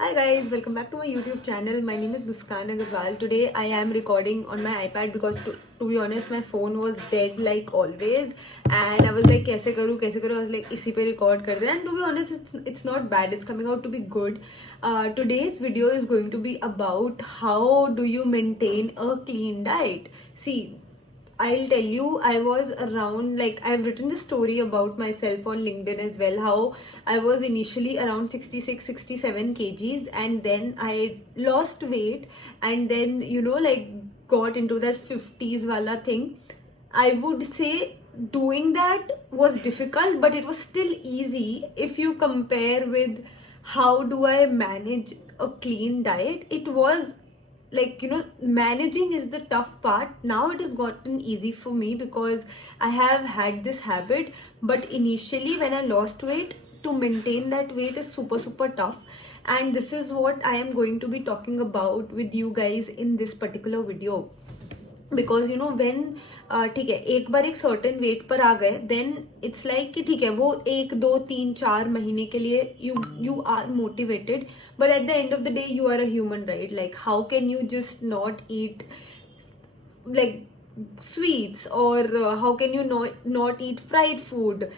Hi guys, welcome back to my YouTube channel. My name is Muskan Agarwal. Today I am recording on my iPad because to be honest my phone was dead like always and I was like kaise karu I was like isi pe record kar de and to be honest it's not bad, it's coming out to be good. Today's video is going to be about how do you maintain a clean diet. See, I'll tell you, I was around, like, I've written the story about myself on LinkedIn as well. How I was initially around 66, 67 kgs, and then I lost weight, and then, like, got into that 50s wala thing. I would say doing that was difficult, but it was still easy if you compare with how do I manage a clean diet. It was like, managing is the tough part. Now it has gotten easy for me because I have had this habit, but initially when I lost weight, to maintain that weight is super tough. And this is what I am going to be talking about with you guys in this particular video. Because when ठीक है, एक बार एक certain wait पर आ गए then it's like कि ठीक है, वो 1 2 3 4 महीने के लिए you are motivated, but at the end of the day you are a human, right? Like how can you just not eat like sweets, or how can you not eat fried food,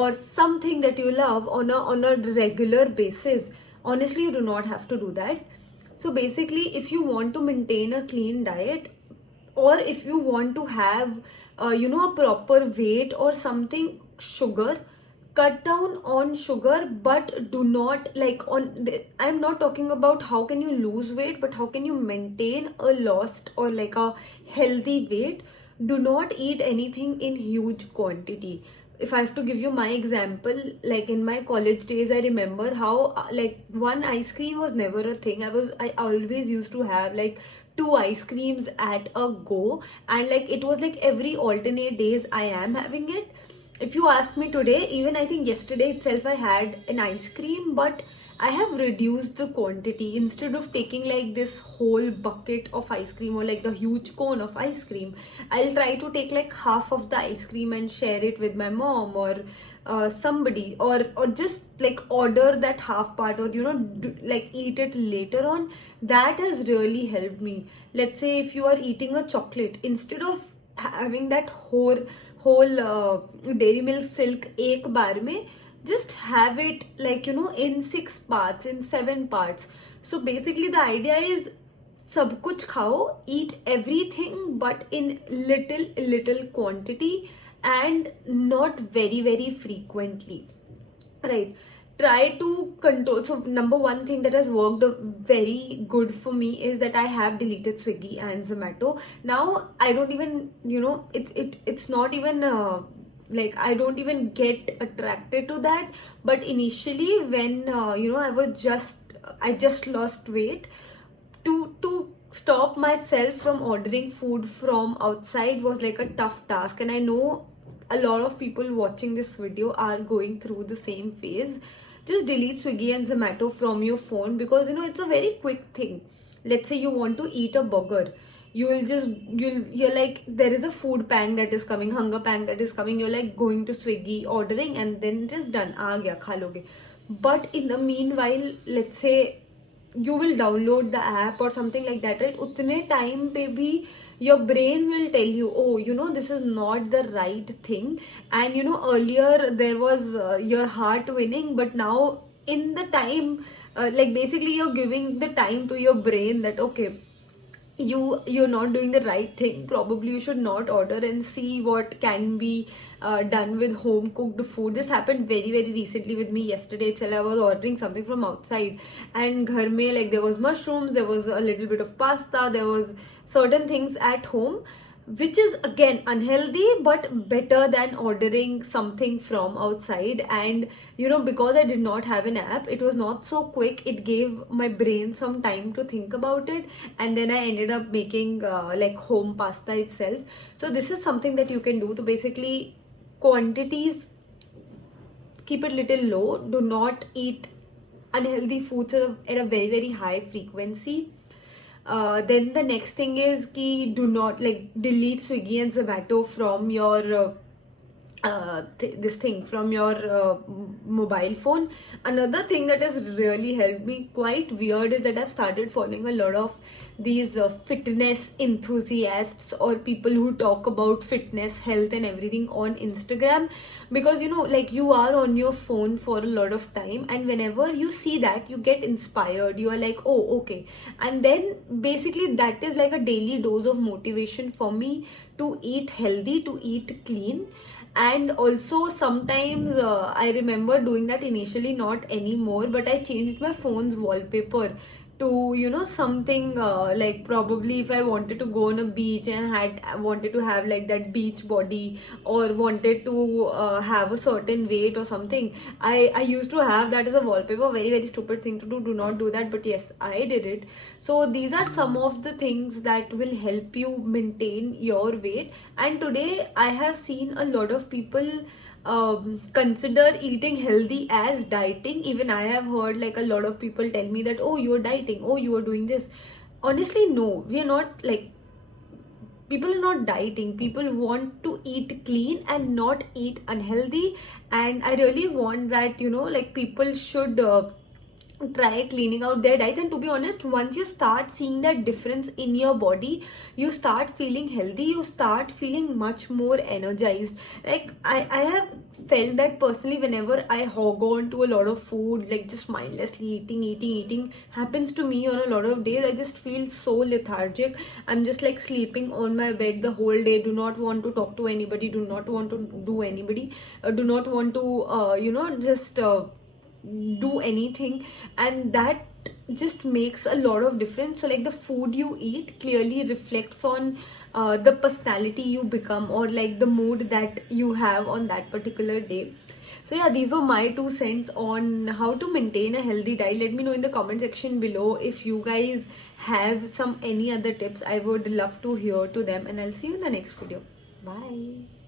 or something that you love on a regular basis? Honestly, you do not have to do that. So basically, if you want to maintain a clean diet, or if you want to have a proper weight or something, sugar, cut down on sugar, but do not, like, I'm not talking about how can you lose weight, but how can you maintain a lost or like a healthy weight. Do not eat anything in huge quantity. If I have to give you my example, like in my college days, I remember how like one ice cream was never a thing. I always used to have like 2 ice creams at a go, and like it was like every alternate days I am having it. If you ask me today, even I think yesterday itself I had an ice cream, but I have reduced the quantity. Instead of taking like this whole bucket of ice cream or like the huge cone of ice cream, I'll try to take like half of the ice cream and share it with my mom or somebody, or just like order that half part, or like eat it later on. That has really helped me. Let's say if you are eating a chocolate, instead of having that whole dairy milk silk एक बार में, just have it like in 6 parts, in 7 parts. So basically the idea is सब कुछ खाओ, eat everything but in little quantity and not very frequently, right? Try to control. So number one thing that has worked very good for me is that I have deleted Swiggy and Zomato. Now I don't even, it's not even like I don't even get attracted to that. But initially when I just lost weight, to stop myself from ordering food from outside was like a tough task. And I know a lot of people watching this video are going through the same phase. Just delete Swiggy and Zomato from your phone, because it's a very quick thing. Let's say you want to eat a burger, you're like, there is a food pang that is coming, hunger pang that is coming, you're like going to Swiggy, ordering, and then it is done, aa gaya, kha loge. But in the meanwhile, let's say you will download the app or something like that, right? Utne time pe bhi your brain will tell you, oh, this is not the right thing. And earlier there was your heart winning, but now in the time, like basically you're giving the time to your brain that okay, you're not doing the right thing, probably you should not order, and see what can be done with home cooked food. This happened very recently with me. Yesterday itself I was ordering something from outside, and ghar mein, like, there was mushrooms, there was a little bit of pasta, there was certain things at home, which is again unhealthy but better than ordering something from outside. And because I did not have an app, it was not so quick, it gave my brain some time to think about it, and then I ended up making like home pasta itself. So this is something that you can do. So basically, quantities, keep it little low, do not eat unhealthy foods at a very high frequency. Then the next thing is ki do not, like, delete Swiggy and Zomato from your this thing from your mobile phone. Another thing that has really helped me quite weird is that I've started following a lot of these fitness enthusiasts or people who talk about fitness, health and everything on Instagram, because you know, like, you are on your phone for a lot of time, and whenever you see that, you get inspired. You are like, oh, okay. And then basically that is like a daily dose of motivation for me to eat healthy, to eat clean. And also sometimes I remember doing that initially, not anymore, but I changed my phone's wallpaper to, you know, something like, probably if I wanted to go on a beach and had wanted to have like that beach body, or wanted to have a certain weight or something, I used to have that as a wallpaper. Very, very stupid thing to do not do that, but yes, I did it. So these are some of the things that will help you maintain your weight. And today I have seen a lot of people consider eating healthy as dieting. Even I have heard like a lot of people tell me that, oh, you're dieting, oh, you are doing this. Honestly, no, we are not. Like, people are not dieting. People want to eat clean and not eat unhealthy. And I really want that, you know, like, people should try cleaning out their diet. And to be honest, once you start seeing that difference in your body, you start feeling healthy, you start feeling much more energized. Like, I have felt that personally. Whenever I hog on to a lot of food, like just mindlessly eating happens to me on a lot of days. I just feel so lethargic. I'm just like sleeping on my bed the whole day, do not want to talk to anybody, do not want to do anybody, do not want to just do anything. And that just makes a lot of difference. So like, the food you eat clearly reflects on the personality you become, or like the mood that you have on that particular day. So yeah, these were my 2 cents on how to maintain a healthy diet. Let me know in the comment section below if you guys have some any other tips. I would love to hear to them, and I'll see you in the next video. Bye.